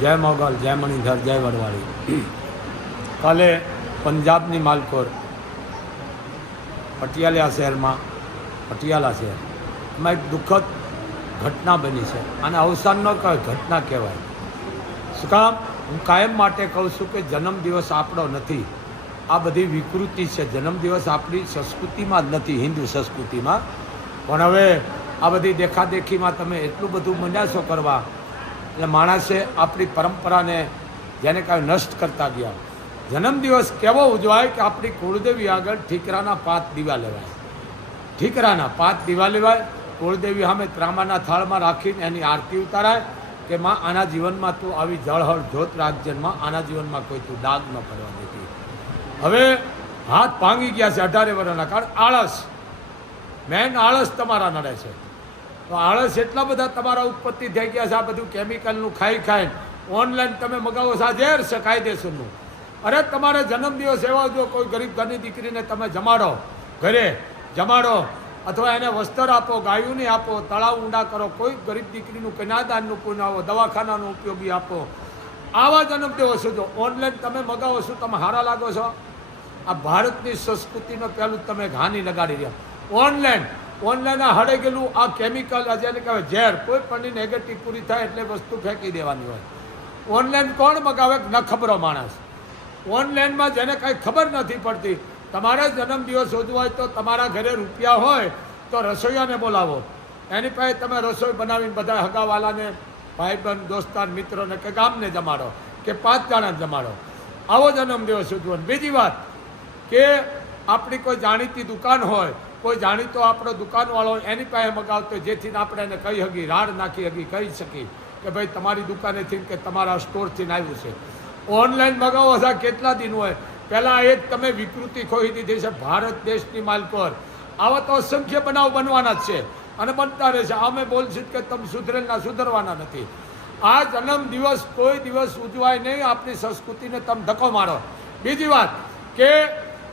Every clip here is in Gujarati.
જય મોગલ, જય મણિધર, જય વડવાળી. કાલે પંજાબની માલકોર પટિયાલા શહેરમાં, પટિયાલા શહેર. એમાં એક દુઃખદ ઘટના બની છે. અને અવસાન ન કહેવાય ઘટના કહેવાય. શું કામ? હું કાયમ માટે કહું છું કે જન્મદિવસ આપણો નથી. આ બધી વિકૃતિ છે. જન્મદિવસ આપણી સંસ્કૃતિમાં જ નથી, હિન્દુ સંસ્કૃતિમાં. પણ હવે આ બધી દેખાદેખીમાં તમે એટલું બધું મંડ્યા કરવા એટલે માણસે આપણી પરંપરાને જેને કાંઈ નષ્ટ કરતા ગયા. જન્મદિવસ કેવો ઉજવાય કે આપણી કુળદેવી આગળ ઠીકરાના પાંચ દીવા લેવાય. ઠીકરાના પાંચ દીવા લેવાય, કુળદેવી સામે ત્રામાના થાળમાં રાખીને એની આરતી ઉતારાય કે માં, આના જીવનમાં તું આવી જળહળ જોત રાજ્યમાં આના જીવનમાં કોઈ તું ડાગ ન કરવા દેતી. હવે હાથ ભાંગી ગયા છે અઢારે વર્ષના કારણ આળસ, મેન આળસ તમારા નડે છે. તો આળસ એટલા બધા તમારા ઉત્પત્તિ થઈ ગયા છે આ બધું કેમિકલનું ખાઈ ખાઈ ઓનલાઈન તમે મગાવો છો, આ ઝેર છે, કાયદેસરનું. અરે તમારે જન્મદિવસ એવા જો કોઈ ગરીબ ઘરની દીકરીને તમે જમાડો, ઘરે જમાડો, અથવા એને વસ્ત્ર આપો, ગાયોને આપો, તળાવ ઊંડા કરો, કોઈ ગરીબ દીકરીનું કન્યાદાનનું પૂર્ણ આવો દવાખાનાનું ઉપયોગી આપો. આવા જન્મદિવસ જો ઓનલાઈન તમે મગાવો છો, તમે હારા લાગો છો? આ ભારતની સંસ્કૃતિનો પહેલું તમે હાની લગાડી રહ્યા. ઓનલાઈન ઓનલાઈન ગયેલું આ કેમિકલ જેને કહેવાય ઝેર. કોઈ પણની નેગેટિવ પૂરી થાય એટલે વસ્તુ ફેંકી દેવાની હોય. ઓનલાઈન કોણ મગાવે ન ખબરો માણસ? ઓનલાઈનમાં જેને કાંઈ ખબર નથી પડતી. તમારે જન્મદિવસ શોધવો હોય તો તમારા ઘરે રૂપિયા હોય તો રસોઈયાને બોલાવો. એની પાસે તમે રસોઈ બનાવીને બધા હગાવાલાને ભાઈબંધ દોસ્તાર, મિત્રોને કે ગામને જમાડો, કે પાંચ જણાને જમાડો. આવો જન્મદિવસ ઉજવો. બીજી વાત કે આપણી કોઈ જાણીતી દુકાન હોય કોઈ જાણીતો આપણો દુકાનવાળો એની પાસે મગાવતો જેથી આપણે એને કહી હકી રાડ નાખી હકી કહી શકી કે ભાઈ તમારી દુકાનેથી કે તમારા સ્ટોરથી આવ્યું છે. ઓનલાઈન મગાવો છે કેટલા દિન હોય? પહેલાં એ જ તમે વિકૃતિ ખોઈ દીધી છે, ભારત દેશની માલ પર. આવા તો અસંખ્ય બનાવ બનવાના જ છે. અને બનતા રહેશે અમે બોલશું કે તમે સુધરેલના સુધરવાના નથી. આ જન્મ દિવસ કોઈ દિવસ ઉજવાય નહીં આપણી સંસ્કૃતિને તમે ધક્કો મારો. બીજી વાત કે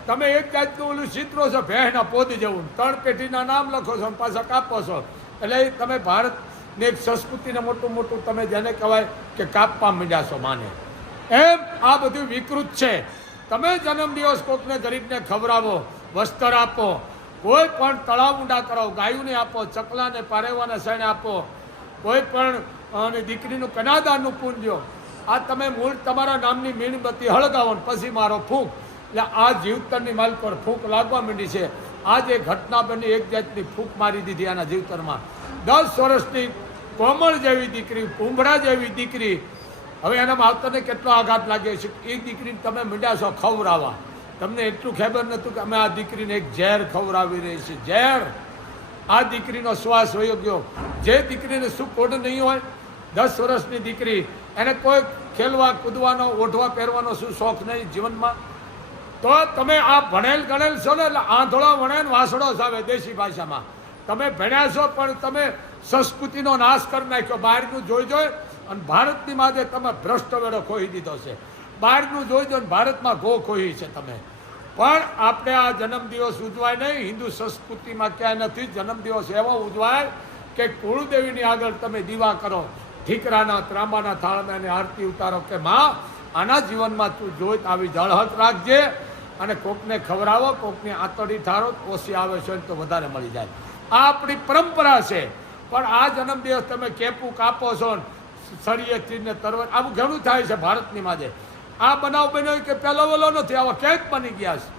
તમે એક જાતનું ઓલું ચિત્રો છો ભેહના પોદ જેવું. ત્રણ પેઢીના નામ લખો છો પાછા કાપો છો. એટલે તમે ભારતની એક સંસ્કૃતિને મોટું મોટું તમે જેને કહેવાય કે કાપવા માંડ્યા છો માને. એમ આ બધું વિકૃત છે. તમે જન્મદિવસ કોકને ગરીબને ખવડાવો, વસ્ત્ર આપો, કોઈ પણ તળાવ ઊંડા કરાવો, ગાયુંને આપો, ચકલાને, પારેવાને સણે આપો, કોઈ પણ, અને દીકરીનું કનાદાનનું પૂંજો આ તમે મૂળ તમારા નામની મીણબત્તી હળગાવો પછી મારો ફૂંક. એટલે આ જીવતરની માલ પર ફૂંક લાગવા માંડી છે. આ જે ઘટના બની, એક જાતની ફૂંક મારી દીધી આના જીવતરમાં. દસ વર્ષની કોમળ જેવી દીકરી કુંભડા જેવી દીકરી. હવે એના માવતરને કેટલો આઘાત લાગ્યો છે? એ દીકરીને તમે મીંડ્યા છો, ખવડાવવા. તમને એટલું ખબર નહોતું કે અમે આ દીકરીને એક ઝેર ખવડાવી રહી છે. ઝેર! આ દીકરીનો શ્વાસ વયો ગયો. જે દીકરીને શું કોડ નહીં હોય, દસ વર્ષની દીકરી, એને કોઈ ખેલવા, કૂદવાનો, ઓઢવા, પહેરવાનો શું શોખ નહીં જીવનમાં? તો તમે આ ભણેલ ગણેલ છો ને એટલે આંધળો વણે ને વાસડો સાવે દેશી ભાષામાં. તમે ભણ્યા છો પણ તમે સંસ્કૃતિનો નાશ કરી નાખ્યો. બહારનું જોઈ જોઈ અને ભારતની માથે તમે ભ્રષ્ટ વેળો ખોઈ દીધો છે. બહારનું જોઈ જોઈને ભારતમાં ગો ખોઈ છે તમે. પણ આપણે આ જન્મદિવસ ઉજવાય નહીં. હિન્દુ સંસ્કૃતિમાં ક્યાંય નથી. જન્મદિવસ એવો ઉજવાય કે કુળદેવીની આગળ તમે દીવા કરો. ઠીકરાના, ત્રાંબાના થાળમાં આરતી ઉતારો કે, માં, આના જીવનમાં તું જોઈ આવી જળહત રાખજે. અને કોકને ખવડાવો, કોકની આંતળી ઠારો ઓછી આવે છે તો વધારે મળી જાય. આ આપણી પરંપરા છે. પણ આ જન્મદિવસ તમે કેપું કાપો છો સળીએ ચીરને તરવર, આવું ઘણું થાય છે ભારતની માજે. આ બનાવ બન્યો કે પહેલો વહેલો નથી, આવા ક્યાંક બની ગયા છે.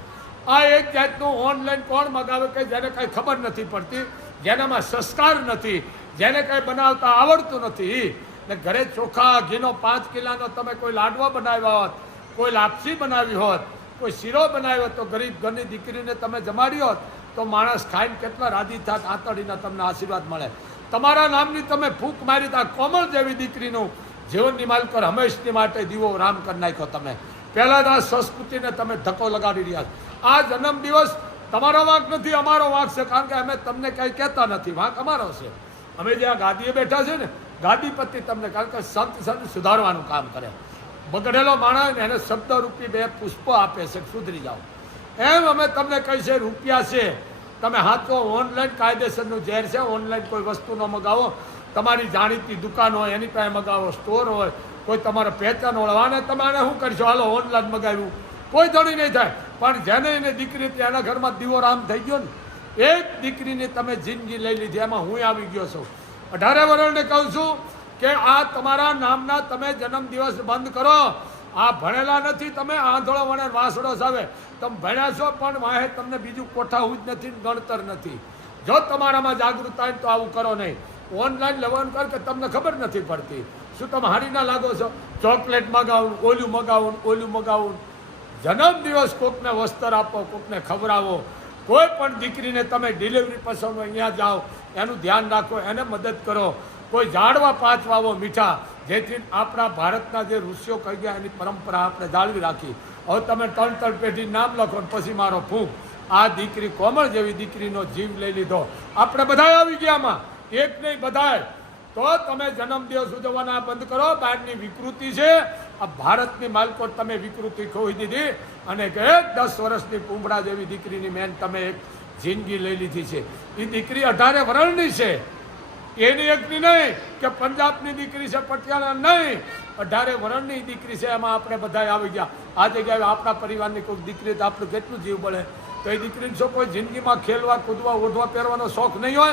આ એક જાતનું ઓનલાઈન કોણ મગાવે કે જેને કાંઈ ખબર નથી પડતી, જેનામાં સંસ્કાર નથી, જેને કાંઈ બનાવતા આવડતું નથી. ને ઘરે ચોખા, ઘીનો પાંચ કિલાનો તમે કોઈ લાડવા બનાવ્યા હોત, કોઈ લાપસી બનાવી હોત કોઈ શીરો બનાવ્યો તો ગરીબ ઘરની દીકરીને તમે જમાડ્યો હોત, તો માણસ ખાઈને કેટલા રાજી થાત આંતળીના તમને આશીર્વાદ મળે. તમારા નામની તમે ફૂંક મારી તા, કોમળ જેવી દીકરીનું જીવનની માલકર હંમેશની માટે દીવો રામ કરી નાખ્યો તમે. પહેલાં જ આ સંસ્કૃતિને તમે ધક્કો લગાડી રહ્યા આ જન્મ દિવસ તમારો વાંક નથી, અમારો વાંક છે, કારણ કે અમે તમને કંઈ કહેતા નથી. વાંક અમારો છે. અમે જે આ ગાદીએ બેઠા છે ને, ગાદીપતિ તમને, કારણ કે સંત સંત સુધારવાનું કામ કરે. બગડેલો માણસ એને શબ્દ રૂપી બે પુષ્પો આપે છે, સુધરી જાઓ. એમ અમે તમને કહી છે, રૂપિયા છે. તમે હાથો ઓનલાઈન કાયદેસરનું ઝેર છે, ઓનલાઈન કોઈ વસ્તુ ન મગાવો. તમારી જાણીતી દુકાન હોય, એની પાસે મગાવો, સ્ટોર હોય, કોઈ તમારે પહેચાન ઓળવાને, તમારે શું કરશો? હાલો, ઓનલાઈન મગાવ્યું. કોઈ ધણી નહીં થાય. પણ જેને એને દીકરી હતી એના ઘરમાં દીવો રામ થઈ ગયો ને એક દીકરીને તમે જિંદગી લઈ લીધી. એમાં હું આવી ગયો છું. અઢારે વર્ષને કહું છું કે આ તમારા નામના તમે જન્મદિવસ બંધ કરો. આ ભણેલા નથી, તમે આંધળો વણે વાસડો સાવે. તમે ભણ્યા છો, પણ માહે તમને બીજું કોઠાવું જ નથી ગણતર નથી. જો તમારામાં જાગૃતતા તો આવું કરો નહીં. ઓનલાઈન લેવાનું કર કે તમને ખબર નથી પડતી. શું તમે હારીના લાગો છો? ચોકલેટ મગાવું, ઓલું મગાવું ઓલું મગાવું. જન્મદિવસ કોકને વસ્ત્ર આપો, કોકને ખવડાવો. કોઈ પણ દીકરીને તમે ડિલિવરી પસંદ અહીંયા જાઓ, એનું ધ્યાન રાખો, એને મદદ કરો. કોઈ ઝાડવા પાંચ મીઠા, જેથી આપણા ભારતના જે ઋષિઓ કહી ગયા, એની પરંપરા આપણે જાળવી રાખી. હવે તમે ત્રણ ત્રણ પેઢી નામ લખો પછી મારો ફૂંક. આ દીકરી કોમળ જેવી દીકરીનો જીવ લઈ લીધો. આપણે બધાય આવી ગયામાં એક નહીં, બધાય તો તમે જન્મદિવસ ઉજવવાના બંધ કરો. બહારની વિકૃતિ છે. આ ભારતની માલકોટ તમે વિકૃતિ ખોઈ દીધી અને કે દસ વર્ષની કુંભડા જેવી દીકરીની મેન તમે એક જિંદગી લઈ લીધી છે. એ દીકરી અઢારે વરણની છે. એની એકની નહીં કે પંજાબની દીકરી છે પટિયાલા નહીં. અઢારે વરણની દીકરી છે, એમાં આપણે બધા આવી ગયા. આ જગ્યાએ આપણા પરિવારની કોઈ દીકરી તો આપણું કેટલું જીવ બળે. તો એ દીકરીને શું કોઈ જિંદગીમાં ખેલવા, કૂદવા, ઓઢવા, પહેરવાનો શોખ નહીં હોય?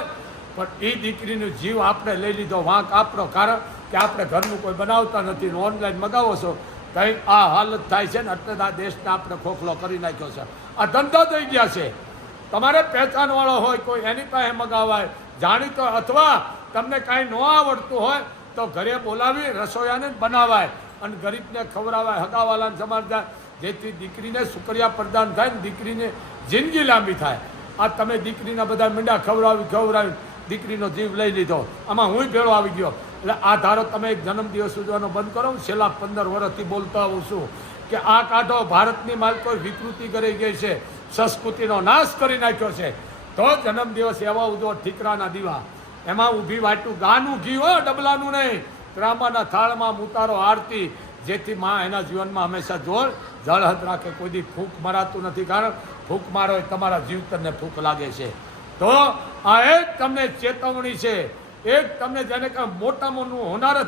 પણ એ દીકરીનો જીવ આપણે લઈ લીધો. વાંક આપણો કારણ કે આપણે ઘરનું કોઈ બનાવતા નથી. ઓનલાઈન મગાવો છો કંઈ આ હાલત થાય છે ને એટલે આ દેશને આપણે ખોખલો કરી નાખ્યો છે. આ ધંધો થઈ ગયા છે. તમારે પહેચાનવાળો હોય, કોઈ એની પાસે મગાવાય. જાણીતો અથવા તમને કાંઈ ન આવડતું હોય, તો ઘરે બોલાવી રસોઈયાને જ બનાવાય. અને ગરીબને ખવડાવાય, હગાવાલાને સમારદાર જેથી દીકરીને શુક્રિયા પ્રદાન થાય ને દીકરીને જિંદગી લાંબી થાય. આ તમે દીકરીના બધા મીંડા ખવડાવી ખવડાવી. દીકરીનો જીવ લઈ લીધો. આમાં હું ભેળો આવી ગયો. એટલે આ ધારો તમે એક જન્મદિવસ ઉજવવાનો બંધ કરો, હું છેલ્લા પંદર વર્ષથી બોલતો આવું છું કે આ કાઢો, ભારતની માલકો વિકૃતિ કરી ગઈ છે, સંસ્કૃતિનો નાશ કરી નાખ્યો છે. તો જન્મદિવસ એવા ઉજવો, ઠીકરાના દીવા. એમાં ઊભી વાટું ગાનું ઘી હોય, ડબલાનું નહીં. ત્રાંબાના થાળમાં ઉતારો આરતી, જેથી માં એના જીવનમાં હંમેશા જોર, જળહદ રાખે. કોઈ દી ફૂંક મરાતું નથી. કારણ ફૂંક મારો એ તમારા જીવતરને ફૂંક લાગે છે. તો આ એક તમને ચેતવણી છે. એક તમને જેને કહે મોટામાં મોટું હોનારત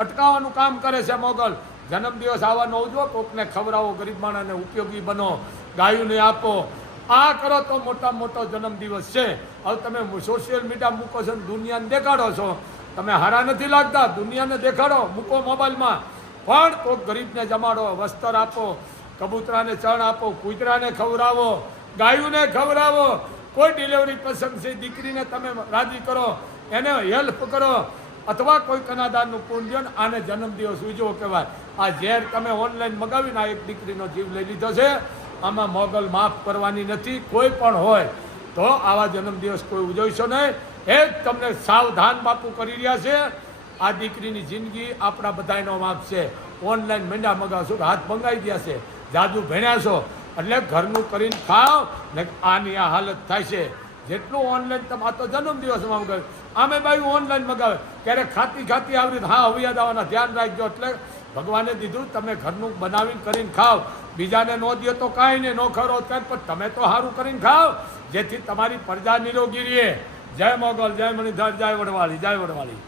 અટકાવવાનું કામ કરે છે મોગલ. જન્મદિવસ આવવાનો ઉજવો, કોકને ખવડાવો, ગરીબ માણસને ઉપયોગી બનો, ગાયુંને આપો. આ કરો તો મોટા મોટો જન્મદિવસ છે. હવે તમે સોશિયલ મીડિયા મૂકો છો દુનિયાને દેખાડો છો. તમે હારા નથી લાગતા, દુનિયાને દેખાડો, મૂકો મોબાઈલમાં. પણ કોઈક ગરીબને જમાડો, વસ્ત્ર આપો, કબૂતરાને ચણ આપો, કૂતરાને ખવડાવો, ગાયુંને ખવડાવો. કોઈ ડિલિવરી પસંદ છે, દીકરીને તમે રાજી કરો, એને હેલ્પ કરો, અથવા કોઈ કનાદારનું પુણ્ય ને આને જન્મદિવસ ઉજવો કહેવાય. આ ઝેર તમે ઓનલાઈન મગાવીને આ એક દીકરીનો જીવ લઈ લીધો છે, આમાં મોગલ માફ કરવાની નથી, કોઈ પણ હોય, તો આવા જન્મદિવસ કોઈ ઉજવશો નહીં. એ જ તમને સાવધાન બાપુ કરી રહ્યા છે, આ દીકરીની જિંદગી આપણા બધાનો વાંક છે. ઓનલાઈન મેંડા મગાવશો, હાથ ભંગાઈ ગયા છે. જાદુ ભણ્યા છો એટલે ઘરનું કરીને ખાઓ ને આની આ હાલત થાય છે. જેટલું ઓનલાઈન તમારે તો જન્મદિવસમાં મગાવ્યું. આમે બાયું ઓનલાઈન મગાવે. ક્યારેક ખાતી ખાતી આવરી રીતે, હા હવિયા આવવાના, ધ્યાન રાખજો. એટલે ભગવાને દીધું, તમે ઘરનું બનાવીને કરીને ખાઓ. બીજાને ન દો તો કાંઈ નહીં, ન ખરો કાંઈ, પણ તમે તો સારું કરીને ખાઓ. જેથી તમારી પ્રજા નિરોગી રહે. જય મોગલ, જય મણિધર, જય વડવાળી જય વડવાળી.